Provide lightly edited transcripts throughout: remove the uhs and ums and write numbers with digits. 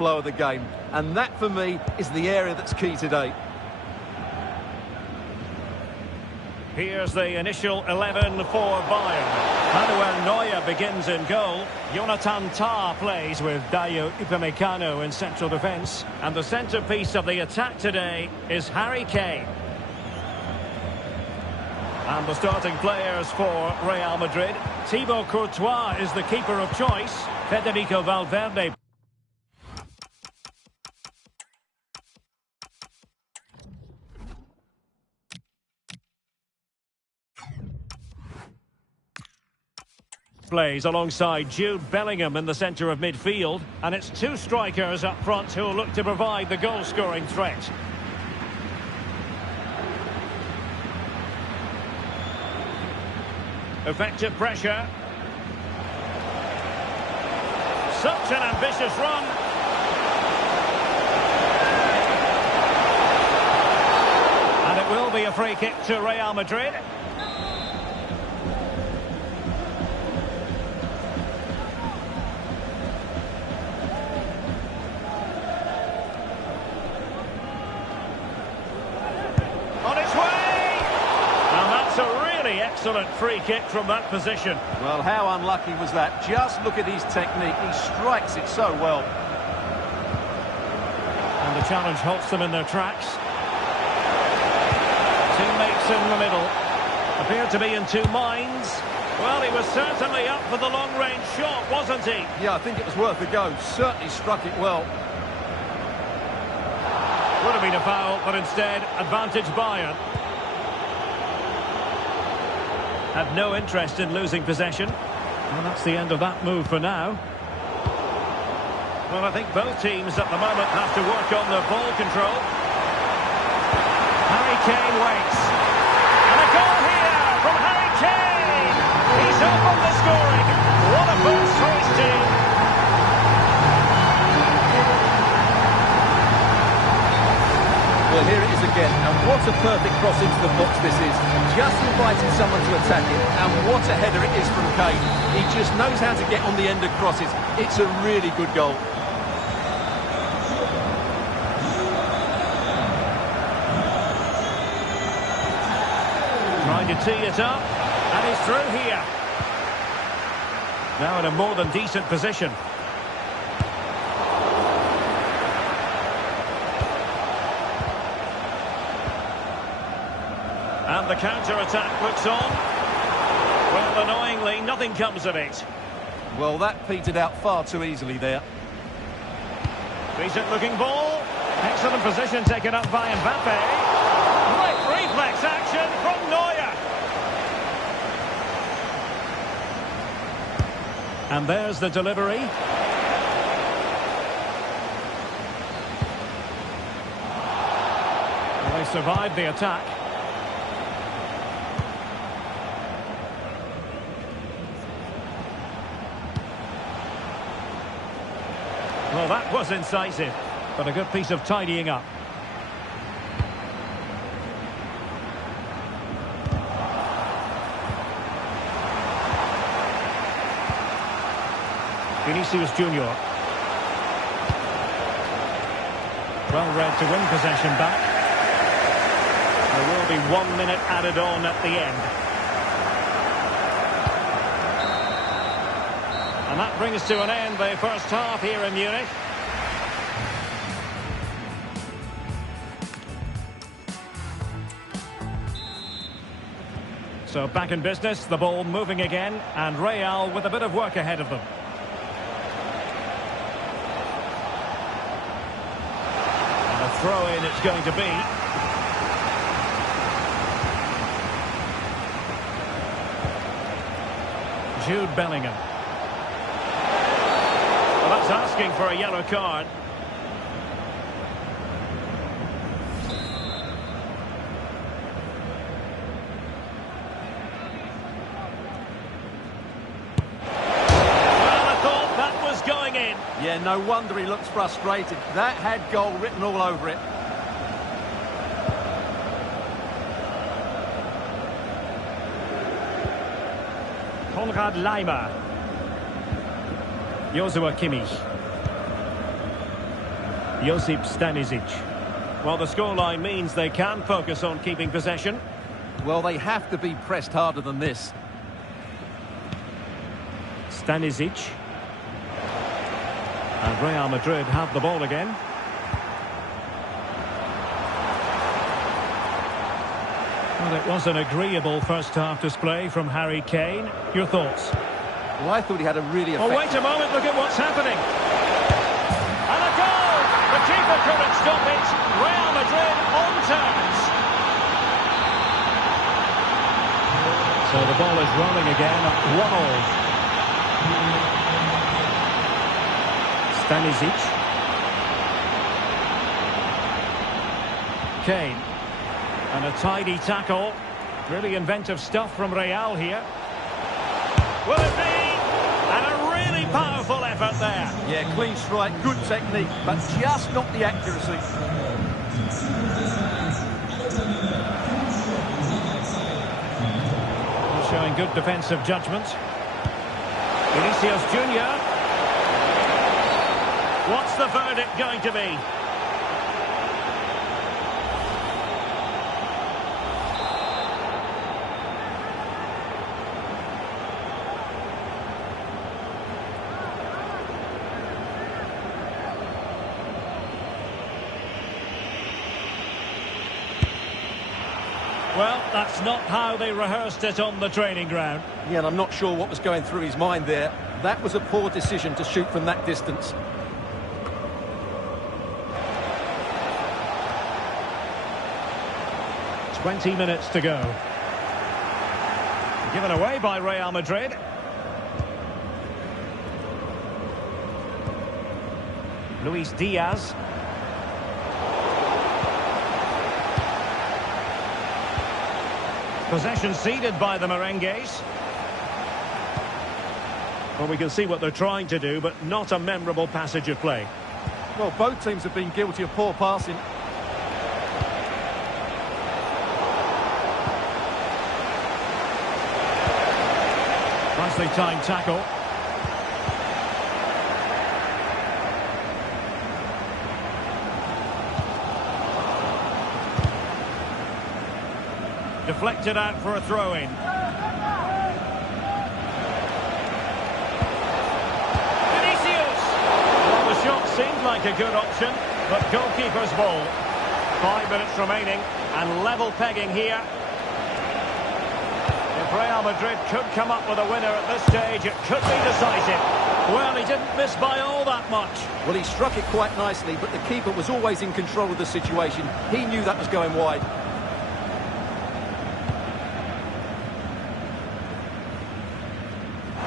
flow of the game. And that, for me, is the area that's key today. Here's the initial 11 for Bayern. Manuel Neuer begins in goal. Jonathan Tah plays with Dayo Upamecano in central defence. And the centrepiece of the attack today is Harry Kane. And the starting players for Real Madrid. Thibaut Courtois is the keeper of choice. Federico Valverde. Plays alongside Jude Bellingham in the centre of midfield. And it's two strikers up front who will look to provide the goal-scoring threat. Effective pressure. Such an ambitious run. And it will be a free kick to Real Madrid. Excellent free kick from that position. Well, how unlucky was that? Just look at his technique. He strikes it so well. And the challenge halts them in their tracks. Teammates in the middle. Appeared to be in two minds. Well, he was certainly up for the long-range shot, wasn't he? Yeah, I think it was worth a go. Certainly struck it well. Would have been a foul, but instead, advantage Bayern. Had no interest in losing possession. And that's the end of that move for now. Well, I think both teams at the moment have to work on their ball control. Harry Kane waits. And a goal here from Harry Kane. He's opened the scoring. What a burst for his team. Well, here it is again, and what a perfect cross into the box this is. Just inviting someone to attack it, and what a header it is from Kane. He just knows how to get on the end of crosses. It's a really good goal. Trying to tee it up, and he's through here. Now in a more than decent position. And the counter-attack looks on. Well, annoyingly, nothing comes of it. Well, that petered out far too easily there. Decent-looking ball. Excellent position taken up by Mbappe. Great reflex action from Neuer. And there's the delivery. Well, they survived the attack. Well, that was incisive, but a good piece of tidying up. Vinicius Junior. Well read to win possession back. There will be 1 minute added on at the end. And that brings to an end the first half here in Munich. So back in business, the ball moving again, and Real with a bit of work ahead of them. And a throw-in it's going to be. Jude Bellingham. That's asking for a yellow card. Well, I thought that was going in. Yeah, no wonder he looks frustrated. That had goal written all over it. Konrad Laimer. Joshua Kimmich. Josip Stanisic. Well, the scoreline means they can focus on keeping possession. Well, they have to be pressed harder than this. Stanisic. And Real Madrid have the ball again. Well, it was an agreeable first-half display from Harry Kane. Your thoughts? Well, I thought he had a really effective... Oh, wait a moment, look at what's happening. And a goal! The keeper couldn't stop it. Real Madrid on terms. So the ball is rolling again at 1-1. Stanisic. Kane. And a tidy tackle. Really inventive stuff from Real here. Will it be? And a really powerful effort there. Yeah, clean strike, good technique, but just not the accuracy. Showing good defensive judgment. Vinicius Junior. What's the verdict going to be? Well, that's not how they rehearsed it on the training ground. Yeah, and I'm not sure what was going through his mind there. That was a poor decision to shoot from that distance. "20 minutes to go. Given away by Real Madrid. Luis Diaz. Possession ceded by the Merengues. Well, we can see what they're trying to do, but not a memorable passage of play. Well, both teams have been guilty of poor passing. Nicely timed tackle. Deflected out for a throw-in. Vinicius! Well, the shot seemed like a good option, but goalkeeper's ball. 5 minutes remaining, and level pegging here. If Real Madrid could come up with a winner at this stage, it could be decisive. Well, he didn't miss by all that much. Well, he struck it quite nicely, but the keeper was always in control of the situation. He knew that was going wide.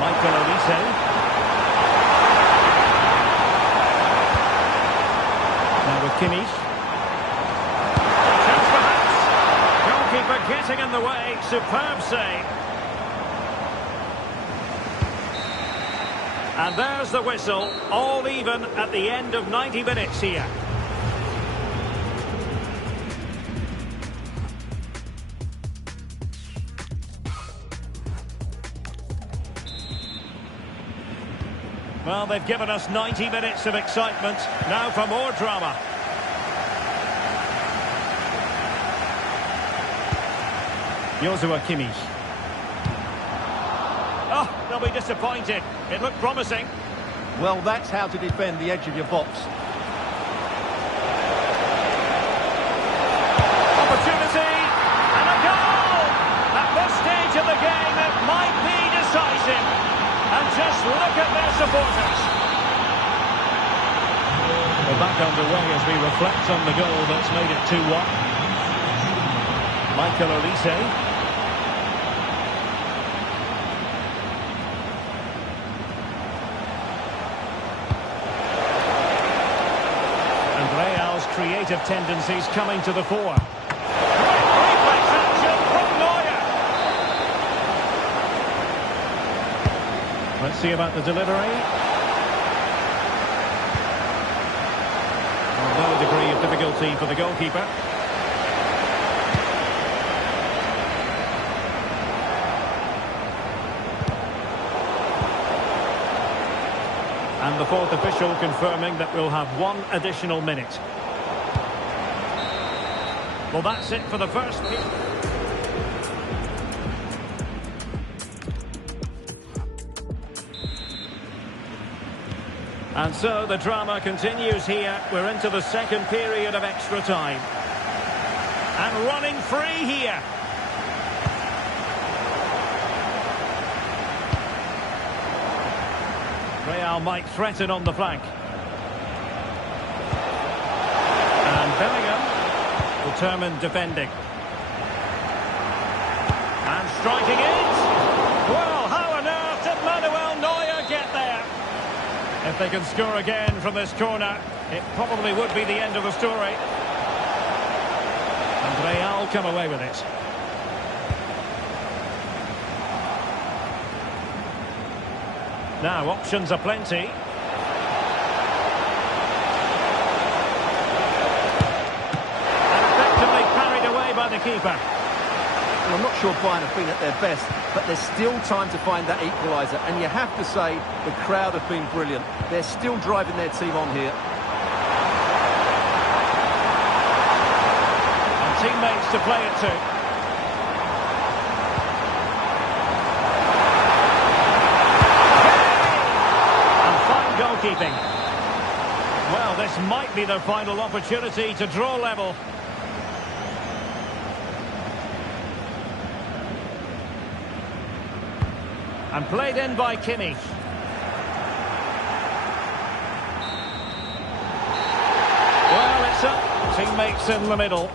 Michael Olise. Now with Kimmich. Chance perhaps. Goalkeeper getting in the way. Superb save. And there's the whistle. All even at the end of 90 minutes here. Well, they've given us 90 minutes of excitement. Now for more drama. Joshua Kimmich. Oh, they'll be disappointed. It looked promising. Well, that's how to defend the edge of your box. Opportunity. And a goal! At this stage of the game, it might be decisive. And just look at their supporters. We're back underway as we reflect on the goal that's made it 2-1. Michael Olise. And Real's creative tendencies coming to the fore. Reflex action from Neuer. Let's see about the delivery. No degree of difficulty for the goalkeeper. And And the fourth official confirming that we'll have one additional minute. Well, that's it for the first period. And so the drama continues here. We're into the second period of extra time. And running free here. Real might threaten on the flank. And Bellingham, determined defending. And striking it. Well, how on earth did Manuel Neuer get there? If they can score again from this corner, it probably would be the end of the story. And Real come away with it. Now, options are plenty. And effectively carried away by the keeper. Well, I'm not sure Bayern have been at their best, but there's still time to find that equaliser. And you have to say, the crowd have been brilliant. They're still driving their team on here. And teammates to play it to. Goalkeeping. Well, this might be their final opportunity to draw level. And played in by Kimmich. Well, it's up. Teammates in the middle.